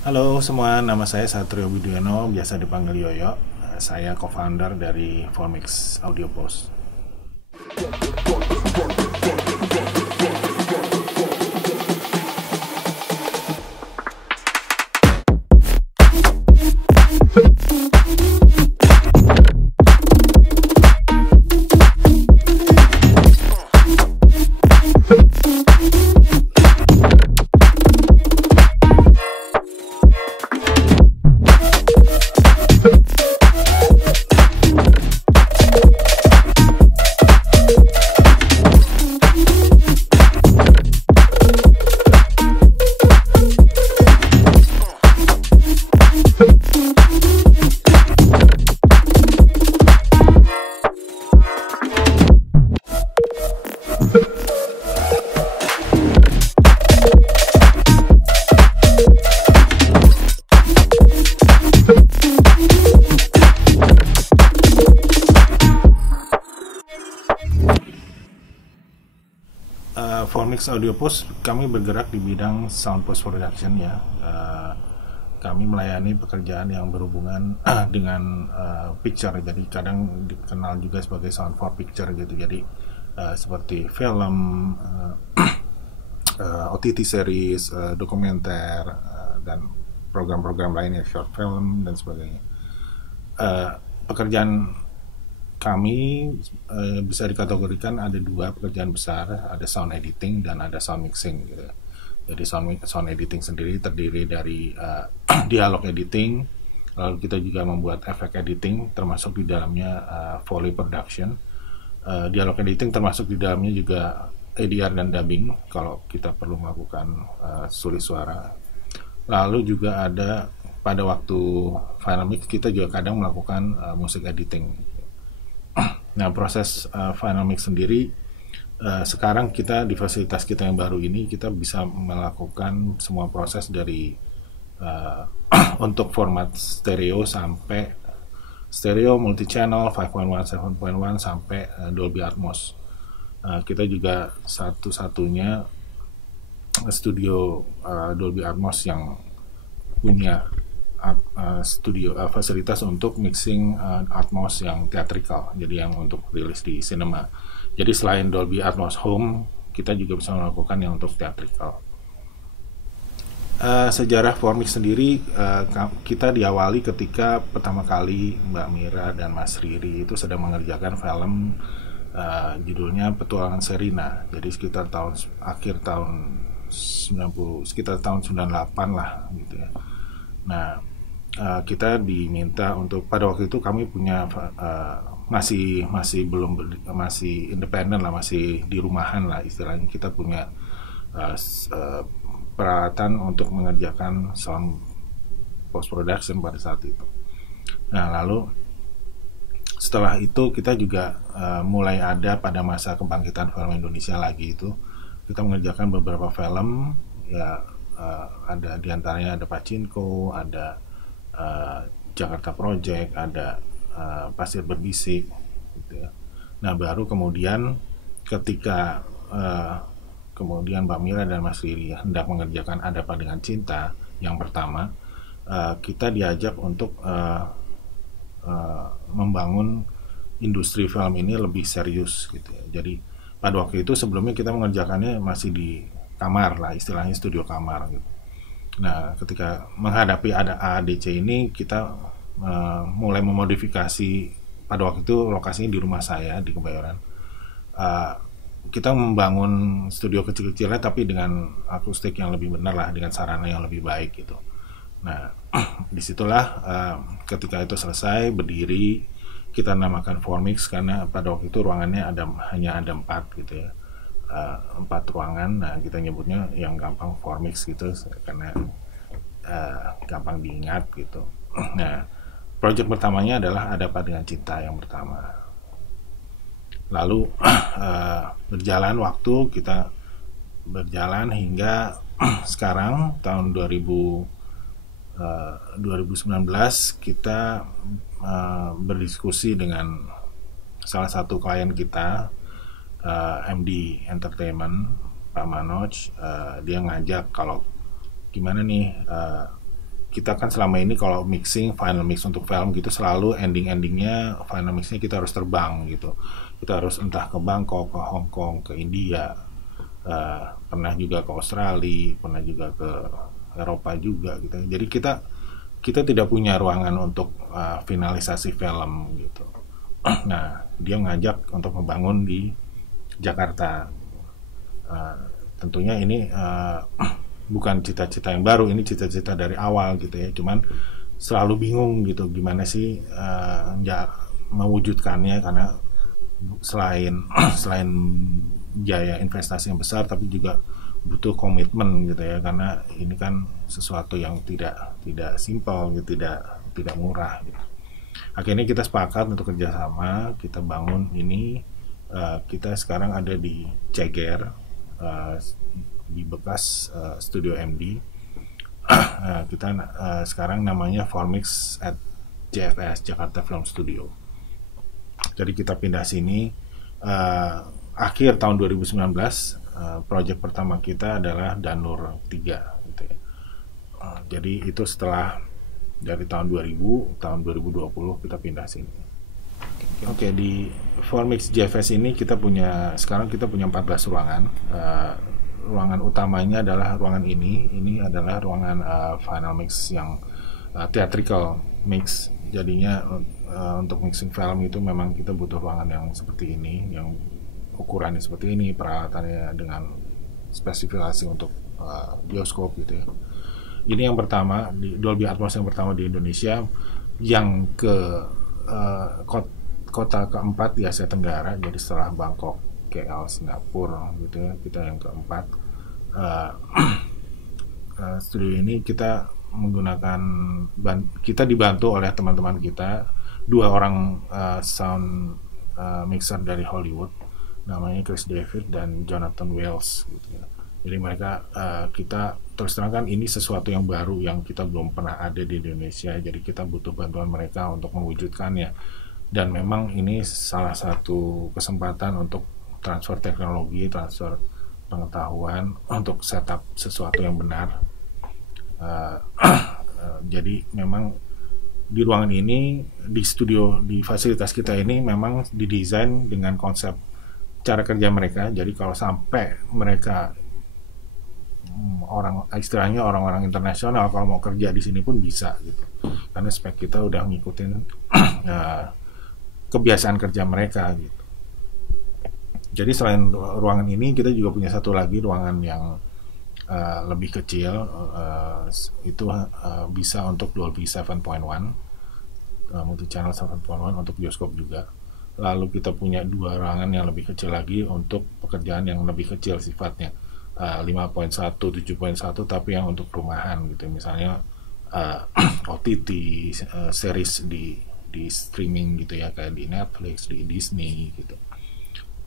Halo semua, nama saya Satrio Widyono, biasa dipanggil Yoyo. Saya co-founder dari Formix Audio Post. Formix Audio Post kami bergerak di bidang sound post production ya. Kami melayani pekerjaan yang berhubungan dengan picture, jadi kadang dikenal juga sebagai sound for picture gitu. Jadi seperti film, OTT series, dokumenter, dan program-program lainnya, short film dan sebagainya. Pekerjaan kami bisa dikategorikan ada dua pekerjaan besar, ada sound editing dan ada sound mixing gitu. Jadi sound editing sendiri terdiri dari dialog editing, lalu kita juga membuat efek editing termasuk di dalamnya Foley production. Dialog editing termasuk di dalamnya juga ADR dan dubbing kalau kita perlu melakukan sulis suara. Lalu juga ada pada waktu final mix kita juga kadang melakukan musik editing. Nah, proses final mix sendiri sekarang kita di fasilitas kita yang baru ini kita bisa melakukan semua proses dari untuk format stereo sampai stereo multi channel 5.1, 7.1 sampai Dolby Atmos. Kita juga satu-satunya studio Dolby Atmos yang punya studio fasilitas untuk mixing Atmos yang theatrical, jadi yang untuk rilis di cinema. Jadi selain Dolby Atmos Home, kita juga bisa melakukan yang untuk theatrical. Sejarah Formix sendiri kita diawali ketika pertama kali Mbak Mira dan Mas Riri itu sedang mengerjakan film judulnya Petualangan Sherina. Jadi sekitar akhir tahun 90, sekitar tahun 98 lah gitu ya. Nah, kita diminta untuk pada waktu itu kami punya masih belum masih independen lah, masih di rumahan lah istilahnya. Kita punya peralatan untuk mengerjakan sound post production pada saat itu. Nah, lalu setelah itu kita juga mulai ada pada masa kebangkitan film Indonesia lagi itu kita mengerjakan beberapa film ya, ada diantaranya ada Pachinko, ada Jakarta Project, ada Pasir Berbisik gitu ya. Nah, baru kemudian ketika kemudian Mbak Mira dan Mas Riri hendak mengerjakan Ada Apa Dengan Cinta yang pertama, kita diajak untuk membangun industri film ini lebih serius gitu ya. Jadi pada waktu itu sebelumnya kita mengerjakannya masih di kamar lah, istilahnya studio kamar gitu. Nah, ketika menghadapi ada AADC ini, kita mulai memodifikasi. Pada waktu itu lokasinya di rumah saya di Kebayoran. Kita membangun studio kecil-kecilnya tapi dengan akustik yang lebih benar lah, dengan sarana yang lebih baik gitu. Nah, disitulah ketika itu selesai berdiri, kita namakan Formix karena pada waktu itu ruangannya hanya ada 4 gitu ya. 4 ruangan. Nah, kita nyebutnya yang gampang Formix gitu karena gampang diingat gitu. Nah, proyek pertamanya adalah Ada Apa Dengan Cinta yang pertama. Lalu berjalan waktu, kita berjalan hingga sekarang tahun 2019 kita berdiskusi dengan salah satu klien kita, MD Entertainment, Pak Manoj. Dia ngajak kalau gimana nih kita kan selama ini kalau mixing, final mix untuk film gitu selalu endingnya final mixnya kita harus terbang gitu. Kita harus entah ke Bangkok, ke Hong Kong, ke India, pernah juga ke Australia, pernah juga ke Eropa juga gitu. Jadi kita tidak punya ruangan untuk finalisasi film gitu. Nah, dia ngajak untuk membangun di Jakarta. Tentunya ini bukan cita-cita yang baru, ini cita-cita dari awal gitu ya. Cuman selalu bingung gitu gimana sih mewujudkannya, karena selain selain biaya investasi yang besar, tapi juga butuh komitmen gitu ya, karena ini kan sesuatu yang tidak simpel gitu, tidak murah gitu. Akhirnya kita sepakat untuk kerjasama, kita bangun ini. Kita sekarang ada di Ceger, di bekas Studio MD. Kita sekarang namanya Formix at JFS, Jakarta Film Studio. Jadi kita pindah sini akhir tahun 2019. Project pertama kita adalah Danur 3 gitu ya. Jadi itu setelah dari tahun 2000, tahun 2020 kita pindah sini. Oke, di Formix JFS ini sekarang kita punya 14 ruangan. Ruangan utamanya adalah ruangan ini adalah ruangan final mix yang theatrical mix. Jadinya untuk mixing film itu memang kita butuh ruangan yang seperti ini, yang ukurannya seperti ini, peralatannya dengan spesifikasi untuk bioskop gitu ya. Ini yang pertama, di Dolby Atmos yang pertama di Indonesia, yang ke kota keempat di Asia Tenggara. Jadi setelah Bangkok, KL, Singapura gitu ya, kita yang keempat. Studio ini kita menggunakan kita dibantu oleh teman-teman kita, 2 orang sound mixer dari Hollywood, namanya Chris David dan Jonathan Wells gitu ya. Jadi mereka kita terus terang kan ini sesuatu yang baru yang kita belum pernah ada di Indonesia, jadi kita butuh bantuan mereka untuk mewujudkannya. Dan memang ini salah satu kesempatan untuk transfer teknologi, transfer pengetahuan untuk setup sesuatu yang benar. Jadi memang di ruangan ini, di studio, di fasilitas kita ini memang didesain dengan konsep cara kerja mereka. Jadi kalau sampai mereka istilahnya orang-orang internasional kalau mau kerja di sini pun bisa gitu, karena spek kita udah ngikutin kebiasaan kerja mereka gitu. Jadi selain ruangan ini, kita juga punya satu lagi ruangan yang lebih kecil, itu bisa untuk Dolby 7.1, multi channel 7.1 untuk bioskop juga. Lalu kita punya 2 ruangan yang lebih kecil lagi untuk pekerjaan yang lebih kecil sifatnya, 5.1, 7.1, tapi yang untuk rumahan gitu, misalnya OTT, series di streaming gitu ya, kayak di Netflix, di Disney gitu.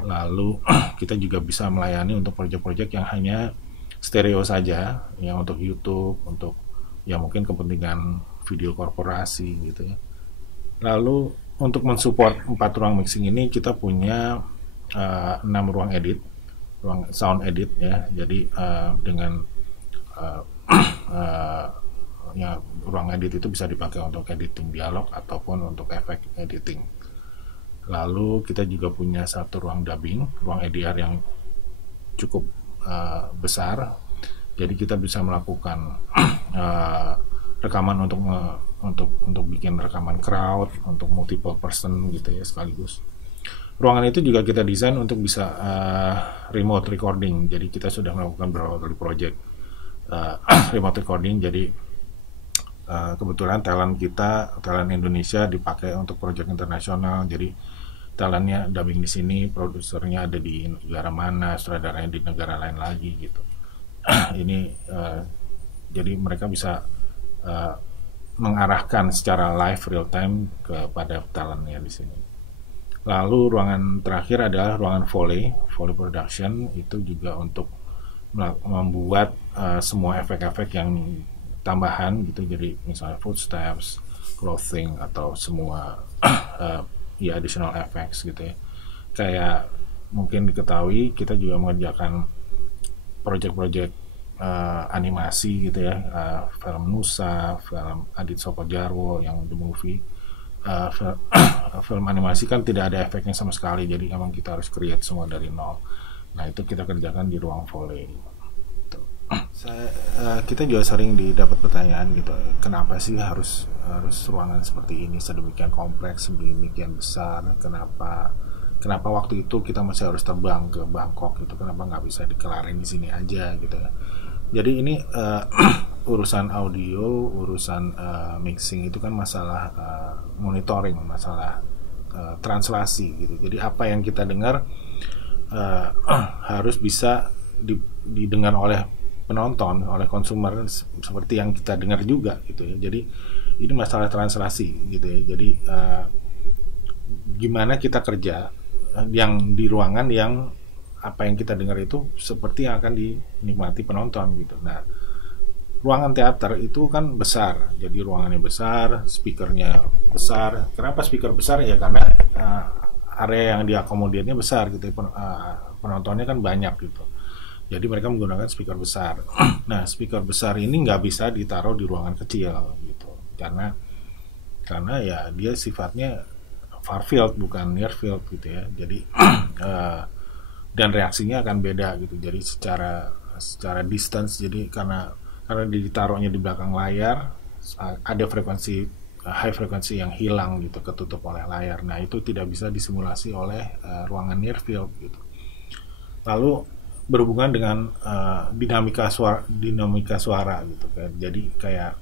Lalu kita juga bisa melayani untuk proyek-proyek yang hanya stereo saja, yang untuk YouTube, untuk ya mungkin kepentingan video korporasi gitu ya. Lalu untuk mensupport 4 ruang mixing ini, kita punya 6 ruang edit, ruang sound edit ya. Jadi dengan ya ruang edit itu bisa dipakai untuk editing dialog ataupun untuk efek editing. Lalu kita juga punya satu ruang dubbing, ruang ADR yang cukup besar. Jadi kita bisa melakukan rekaman untuk bikin rekaman crowd, untuk multiple person gitu ya sekaligus. Ruangan itu juga kita desain untuk bisa remote recording. Jadi kita sudah melakukan beberapa kali project remote recording. Jadi kebetulan talent Indonesia dipakai untuk project internasional. Jadi talentnya dubbing di sini, produsernya ada di negara mana, sutradaranya di negara lain lagi gitu. Ini jadi mereka bisa mengarahkan secara live real time kepada talentnya di sini. Lalu ruangan terakhir adalah ruangan Foley production. Itu juga untuk membuat semua efek-efek yang tambahan gitu. Jadi misalnya footsteps, clothing, atau semua ya additional effects gitu ya. Kayak mungkin diketahui kita juga mengerjakan project-project animasi gitu ya, film Nusa, film Adit Sopo Jarwo yang The Movie, film animasi kan tidak ada efeknya sama sekali, jadi emang kita harus create semua dari nol. Nah itu kita kerjakan di ruang volley. Kita juga sering didapat pertanyaan gitu, kenapa sih harus ruangan seperti ini sedemikian kompleks, sedemikian besar, kenapa waktu itu kita masih harus terbang ke Bangkok gitu, kenapa nggak bisa dikelarin di sini aja gitu ya. Jadi ini urusan audio, urusan mixing itu kan masalah monitoring, masalah translasi gitu. Jadi apa yang kita dengar harus bisa didengar oleh penonton, oleh konsumer seperti yang kita dengar juga gitu ya. Jadi ini masalah translasi gitu ya. Jadi gimana kita kerja yang di ruangan yang apa yang kita dengar itu seperti yang akan dinikmati penonton gitu. Nah, ruangan teater itu kan besar, jadi ruangannya besar, speakernya besar. Kenapa speaker besar? Ya karena area yang diakomodirnya besar gitu, penontonnya kan banyak gitu. Jadi mereka menggunakan speaker besar. Nah, speaker besar ini nggak bisa ditaruh di ruangan kecil gitu, karena ya dia sifatnya far field bukan near field gitu ya. Jadi dan reaksinya akan beda gitu. Jadi secara distance, jadi karena ditaruhnya di belakang layar, ada frekuensi high frekuensi yang hilang gitu, ketutup oleh layar. Nah itu tidak bisa disimulasi oleh ruangan near field gitu. Lalu berhubungan dengan dinamika suara gitu kan. Jadi kayak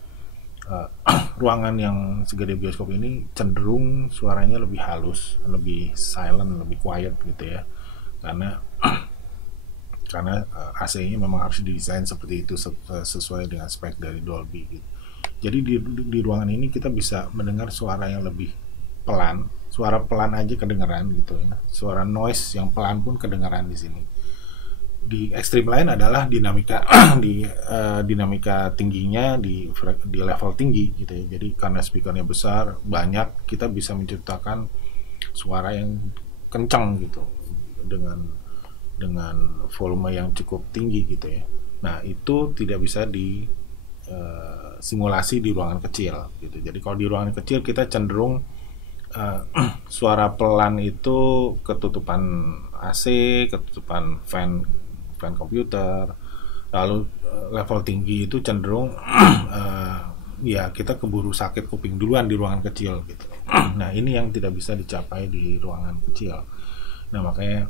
ruangan yang segede bioskop ini cenderung suaranya lebih halus, lebih silent, lebih quiet gitu ya. Karena AC-nya memang harus didesain seperti itu sesuai dengan spek dari Dolby gitu. Jadi di ruangan ini kita bisa mendengar suara yang lebih pelan, suara pelan aja kedengaran gitu ya. Suara noise yang pelan pun kedengaran di sini. Di ekstrim lain adalah dinamika dinamika tingginya di level tinggi gitu ya. Jadi karena speakernya besar, banyak, kita bisa menciptakan suara yang kencang gitu dengan volume yang cukup tinggi gitu ya. Nah, itu tidak bisa simulasi di ruangan kecil gitu. Jadi kalau di ruangan kecil kita cenderung suara pelan itu ketutupan AC, ketutupan fan komputer, lalu level tinggi itu cenderung ya kita keburu sakit kuping duluan di ruangan kecil gitu. Nah ini yang tidak bisa dicapai di ruangan kecil. Nah makanya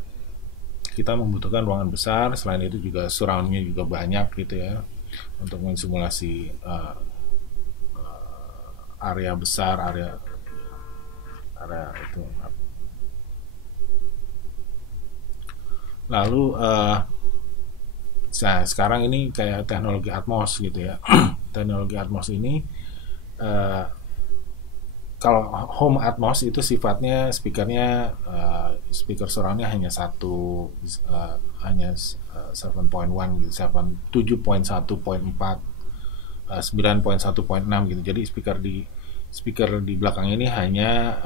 kita membutuhkan ruangan besar. Selain itu juga surroundnya juga banyak gitu ya, untuk mensimulasi area besar, area itu. Lalu nah sekarang ini kayak teknologi Atmos gitu ya. Teknologi Atmos ini kalau home Atmos itu sifatnya speakernya speaker surroundnya hanya satu, hanya 7.1.4, 9.1.6 gitu. Jadi speaker di belakang ini hanya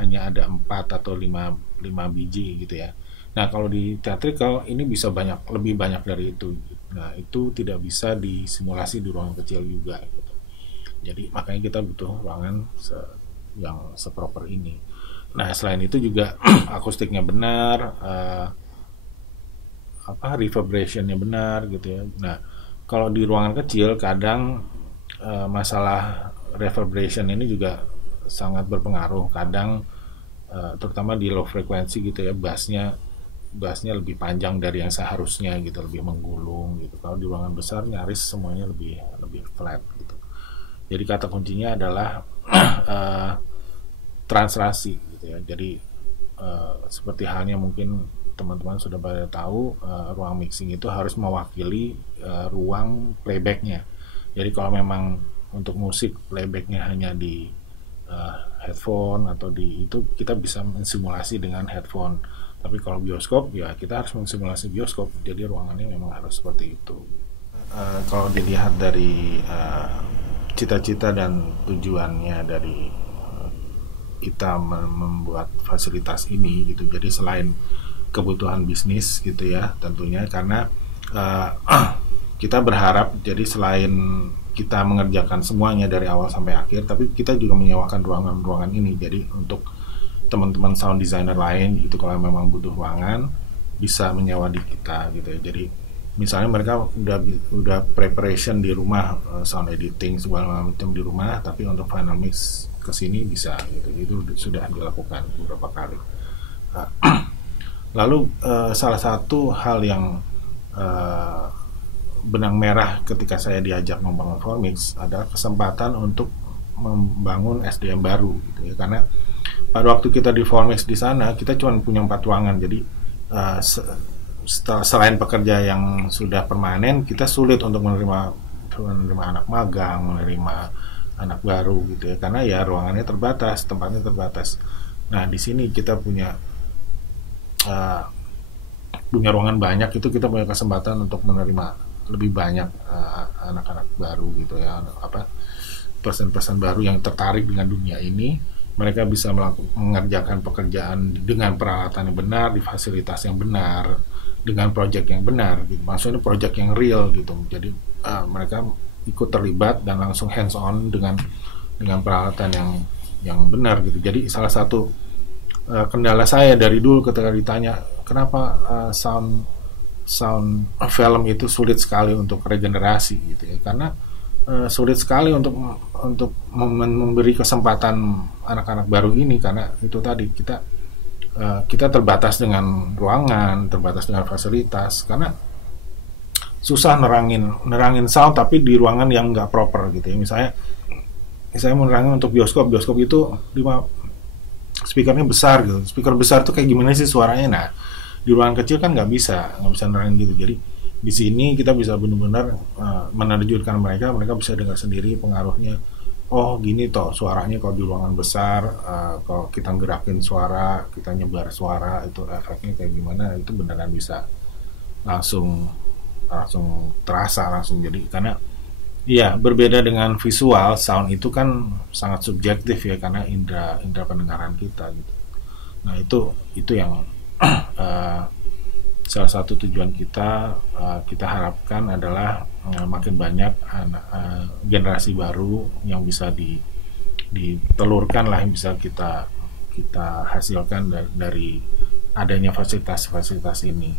ada 4 atau 5 biji gitu ya. Nah kalau di theatrical ini bisa lebih banyak dari itu. Nah itu tidak bisa disimulasi di ruangan kecil juga gitu. Jadi makanya kita butuh ruangan yang seproper ini. Nah selain itu juga akustiknya benar, reverberationnya benar gitu ya. Nah kalau di ruangan kecil kadang masalah reverberation ini juga sangat berpengaruh. Kadang terutama di low frequency gitu ya, bassnya lebih panjang dari yang seharusnya gitu, lebih menggulung gitu. Kalau di ruangan besar nyaris semuanya lebih flat gitu. Jadi kata kuncinya adalah translasi gitu ya. Jadi seperti halnya mungkin teman-teman sudah pada tahu, ruang mixing itu harus mewakili ruang playbacknya. Jadi kalau memang untuk musik playbacknya hanya di headphone atau di itu, kita bisa mensimulasi dengan headphone. Tapi kalau bioskop ya kita harus mensimulasi bioskop. Jadi ruangannya memang harus seperti itu. Kalau dilihat dari cita-cita dan tujuannya dari kita membuat fasilitas ini gitu. Jadi selain kebutuhan bisnis gitu ya tentunya, karena kita berharap jadi selain kita mengerjakan semuanya dari awal sampai akhir, tapi kita juga menyewakan ruangan-ruangan ini. Jadi untuk teman-teman sound designer lain gitu, kalau memang butuh ruangan bisa menyewa di kita gitu ya. Jadi misalnya mereka udah preparation di rumah, sound editing segala macam di rumah, tapi untuk final mix kesini bisa gitu. Itu sudah dilakukan beberapa kali. Lalu salah satu hal yang benang merah ketika saya diajak membangun Formix adalah kesempatan untuk membangun SDM baru gitu ya. Karena pada waktu kita di Formix di sana kita cuma punya 4 ruangan, jadi selain pekerja yang sudah permanen, kita sulit untuk menerima anak magang, menerima anak baru gitu ya, karena ya ruangannya terbatas, tempatnya terbatas. Nah di sini kita punya ruangan banyak, itu kita punya kesempatan untuk menerima lebih banyak anak-anak baru gitu ya, person-person baru yang tertarik dengan dunia ini. Mereka bisa mengerjakan pekerjaan dengan peralatan yang benar, di fasilitas yang benar, dengan project yang benar gitu. Maksudnya project yang real gitu. Jadi mereka ikut terlibat dan langsung hands on dengan peralatan yang benar gitu. Jadi salah satu kendala saya dari dulu ketika ditanya kenapa sound film itu sulit sekali untuk regenerasi gitu ya, karena sulit sekali untuk memberi kesempatan anak-anak baru ini, karena itu tadi kita terbatas dengan ruangan, terbatas dengan fasilitas, karena susah nerangin sound tapi di ruangan yang nggak proper gitu ya. Misalnya saya mau nerangin untuk bioskop itu 5 speakernya besar gitu, speaker besar tuh kayak gimana sih suaranya. Nah di ruangan kecil kan nggak bisa nerangin gitu. Jadi di sini kita bisa benar-benar menerjunkan mereka bisa dengar sendiri pengaruhnya. Oh gini toh suaranya kalau di ruangan besar, kalau kita gerakin suara, kita nyebar suara, itu efeknya kayak gimana, itu beneran bisa langsung terasa langsung. Jadi karena ya berbeda dengan visual, sound itu kan sangat subjektif ya, karena indera pendengaran kita gitu. Nah itu yang salah satu tujuan kita harapkan adalah makin banyak generasi baru yang bisa ditelurkan lah, yang bisa kita hasilkan dari adanya fasilitas-fasilitas ini.